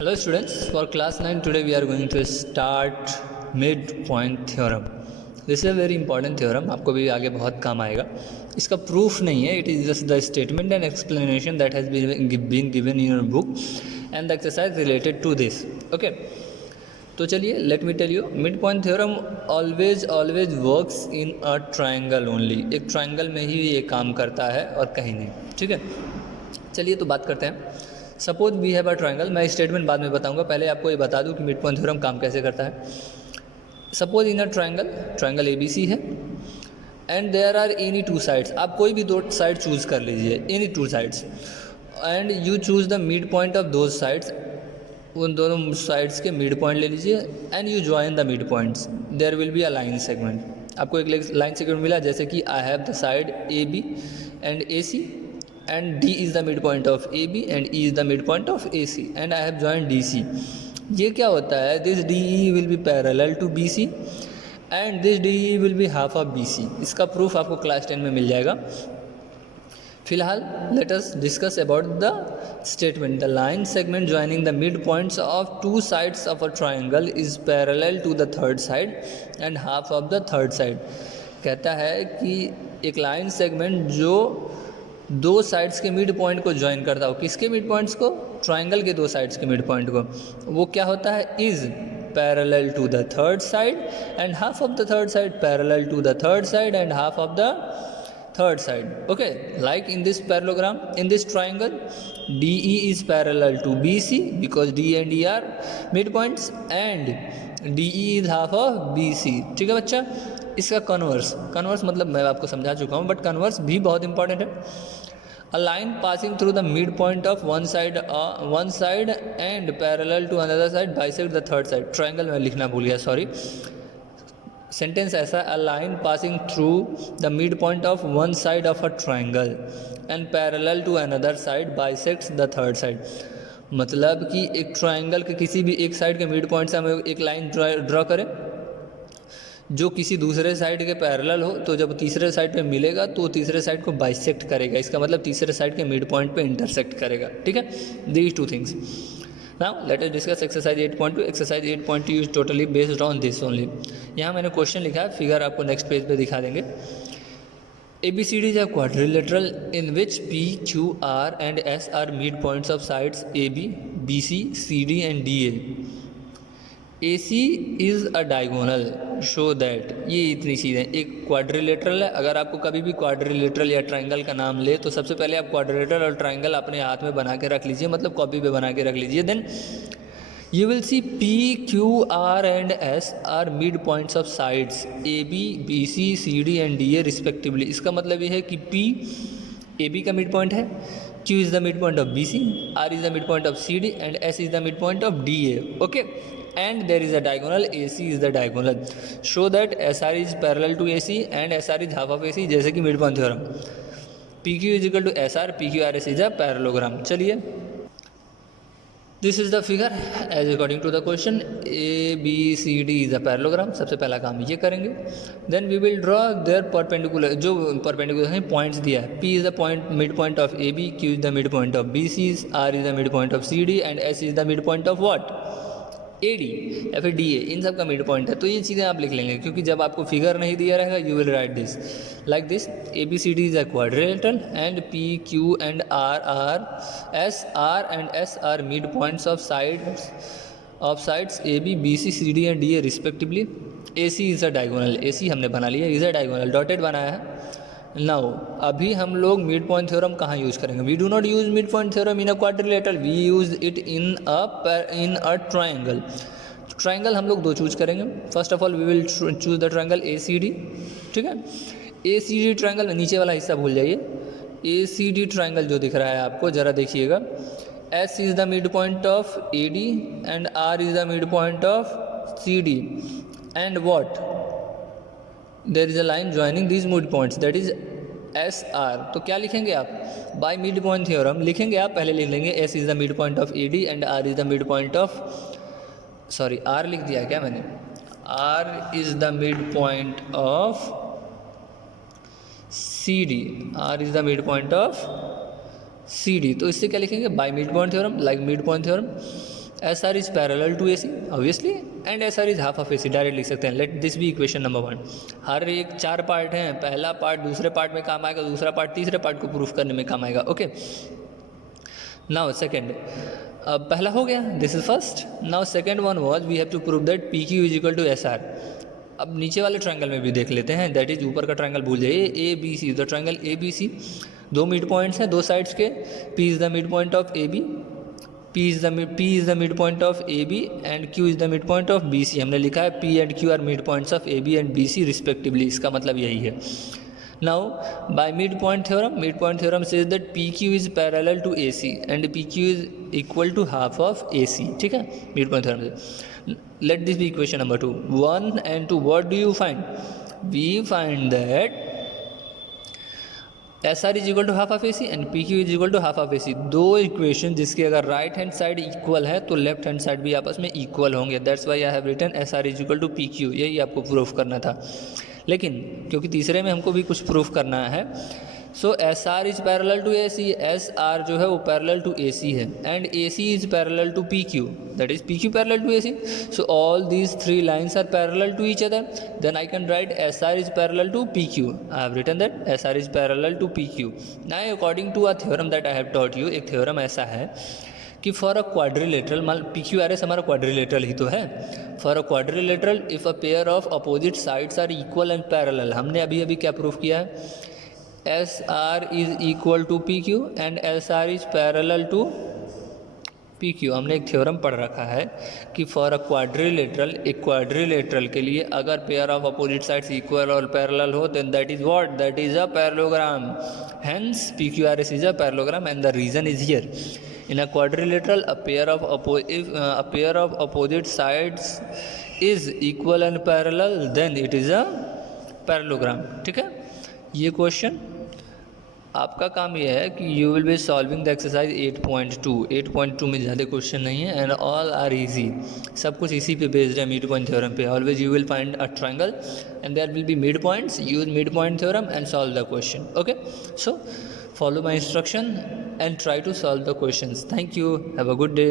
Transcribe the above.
Hello students, for class 9 today we are going to start midpoint theorem. This is a very important theorem, आपको भी आगे बहुत काम आएगा. इसका proof नहीं है, it is just the statement and explanation that has been given in your book and the exercise related to this. Okay, तो चलिए let me tell you, midpoint theorem always works in a triangle only. एक triangle में ही ये काम करता है और कहीं नहीं. ठीक है, चलिए तो बात करते हैं. Suppose we have a triangle. मैं स्टेटमेंट बाद में बताऊंगा, पहले आपको ये बता दूं कि मिड पॉइंट थ्योरम काम कैसे करता है. Suppose in a triangle ABC है and there are any two sides. आप कोई भी दो साइड चूज़ कर लीजिए, any two sides, and you choose the mid point of those sides. उन दोनों साइड्स के मिड पॉइंट ले लीजिए and you join the mid points. There will be a line segment. आपको एक लाइन सेगमेंट मिला, जैसे कि I have the side AB and AC and D is the midpoint of AB and E is the midpoint of AC and I have joined DC. ये क्या होता है? This DE will be parallel to BC and this DE will be half of BC. इसका proof आपको class 10 में मिल जाएगा. फिलहाल let us discuss about the statement. The line segment joining the midpoints of two sides of a triangle is parallel to the third side and half of the third side. कहता है कि एक line segment जो दो sides के mid point को join करता हो. किसके मिड पॉइंट्स को? ट्रायंगल के दो साइड्स के मिड पॉइंट को. वो क्या होता है? Is parallel to the third side and half of the third side parallel to the third side and half of the third side. Okay, like in this parallelogram, in this triangle DE is parallel to BC because D and E are midpoints and DE is half of BC. ठीक है बच्चा. इसका converse मतलब मैं आपको समझा चुका हूँ, बट कन्वर्स भी बहुत इंपॉर्टेंट है. A line passing through the midpoint of one side and parallel to another side bisect the third side. Triangle में लिखना भूल गया, सॉरी. सेंटेंस ऐसा, a line passing through the midpoint of one side of a triangle and parallel to another side bisects the third side. मतलब कि एक triangle के किसी भी एक साइड के मिड पॉइंट से हम एक लाइन ड्रॉ करें जो किसी दूसरे साइड के पैरेलल हो, तो जब तीसरे साइड पे मिलेगा तो तीसरे साइड को बाइसेक्ट करेगा. इसका मतलब तीसरे साइड के मिड पॉइंट पे इंटरसेक्ट करेगा. ठीक है, these two things. Now let us discuss exercise 8.2. Exercise 8.2 is totally based on this only. यहाँ मैंने क्वेश्चन लिखा है, फिगर आपको नेक्स्ट पेज पे दिखा देंगे. ABCD is a quadrilateral in which P, Q, R and S are midpoints of sides AB, BC, CD and DA. AC is a diagonal, show that. ये इतनी चीज़ें. एक क्वाड्रिलेटरल है. अगर आपको कभी भी क्वाड्रिलेटरल या ट्रायंगल का नाम ले तो सबसे पहले आप क्वाड्रिलेटरल और ट्रायंगल अपने हाथ में बना के रख लीजिए, मतलब कॉपी पे बना के रख लीजिए. Then you will see P, Q, R and S are midpoints of sides AB, BC, CD and DA respectively. इसका मतलब ये है कि P AB का मिड पॉइंट है, Q is the midpoint of BC, R is the midpoint of CD and S is the midpoint of DA. Okay, and there is a diagonal, AC is the diagonal. Show that SR is parallel to AC and SR is half of AC, जैसे कि mid point theorem. PQ is equal to SR, PQRS is a parallelogram. चलिए, this is the figure as according to the question. ABCD is a parallelogram. सबसे पहला काम ये करेंगे. Then we will draw their perpendicular, जो perpendicular है points दिया है. P is the point mid point of AB, Q is the mid point of BC, R is the mid point of CD and S is the mid point of what? AD या फिर DA. इन सब का mid point है. तो ये चीज़ें आप लिख लेंगे, क्योंकि जब आपको फिगर नहीं दिया रहेगा you will write this like this. ABCD is a quadrilateral and P, Q and R and S are midpoints of sides AB, BC, CD and DA respectively. AC is a diagonal. AC हमने बना लिया, is a diagonal, dotted बनाया है. Now अभी हम लोग mid point theorem कहाँ use करेंगे? We do not use mid point theorem in a quadrilateral, we use it in a triangle. Triangle हम लोग दो चूज करेंगे. First of all we will choose the triangle ACD. ठीक है, ACD triangle, नीचे वाला हिस्सा भूल जाइए. ACD ट्रायंगल जो दिख रहा है आपको, ज़रा देखिएगा. S is the mid point of AD and R is the mid point of CD and what? There is a line joining this mid points, that is SR. तो क्या लिखेंगे आप? बाय मिड पॉइंट थ्योरम लिखेंगे आप. पहले लिख लेंगे S is the mid point of AD and R is the mid point of, sorry R लिख दिया क्या मैंने? R is the mid point of CD, R is the mid point of CD. तो इससे क्या लिखेंगे? By mid point theorem, like mid point theorem. S R is parallel to A C obviously, and S R is half of A C, direct लिख सकते हैं. Let this be equation number 1. हर एक 4 part हैं, पहला part दूसरे part में काम आएगा, दूसरा पार्ट तीसरे पार्ट को प्रूफ करने में काम आएगा. ओके, नाउ सेकेंड, अब पहला हो गया, this is first. Now second one was we have to prove that P Q is equal to S R. अब नीचे वाले ट्रायंगल में भी देख लेते हैं, दैट इज ऊपर का ट्रायंगल भूल जाइए, A B C. The triangle A B C, 2 mid points हैं, 2 साइड्स के. P is the mid point of A B, P is the midpoint of AB and Q is the midpoint of BC. हमने लिखा है P and Q are midpoints of AB and BC respectively. इसका मतलब यही है. Now by midpoint theorem says that PQ is parallel to AC and PQ is equal to half of AC. ठीक है, midpoint theorem से. Let this be equation number 2. 1 and 2. What do you find? We find that S R is equal to half of A C and P Q is equal to half of A C. 2 equation जिसके अगर right hand side equal है तो left hand side भी आपस में equal होंगे. That's why I have written S R is equal to P Q. यही आपको प्रूफ करना था, लेकिन क्योंकि तीसरे में हमको भी कुछ प्रूफ करना है, so S R is parallel to A C. S R जो है वो पैरेलल टू ए सी है, and A C is parallel to P Q, that is P Q parallel to A C. So all these 3 lines are parallel to each other. Then I can write S R is parallel to P Q. I have written that S R is parallel to P Q. Now according to a theorem that I have taught you, एक theorem ऐसा है कि for a quadrilateral, मान P Q R S हमारा quadrilateral ही तो है. For a quadrilateral if a pair of opposite sides are equal and parallel, हमने अभी अभी क्या प्रूफ किया है, S R is equal to P Q and S R is parallel to P Q. हमने एक थ्योरम पढ़ रखा है कि फॉर अ क्वाड्रिलेटरल, एक क्वाड्रिलेटरल के लिए अगर pair of opposite sides equal और पैरेलल हो then that is what, that is a parallelogram. Hence P Q R S is a parallelogram and the reason is here. In a quadrilateral, a pair of opposite sides is equal and parallel, then it is a parallelogram. ठीक है, ये question आपका काम ये है कि you will be solving the exercise 8.2. 8.2 में ज़्यादा क्वेश्चन नहीं है एंड ऑल आर इजी. सब कुछ इसी पे बेस्ड है, मिड पॉइंट थ्योरम पे. Always you will find a triangle and there will be mid points. Use mid point theorem and solve the question. Okay, so follow my instruction and try to solve the questions. Thank you. Have a good day.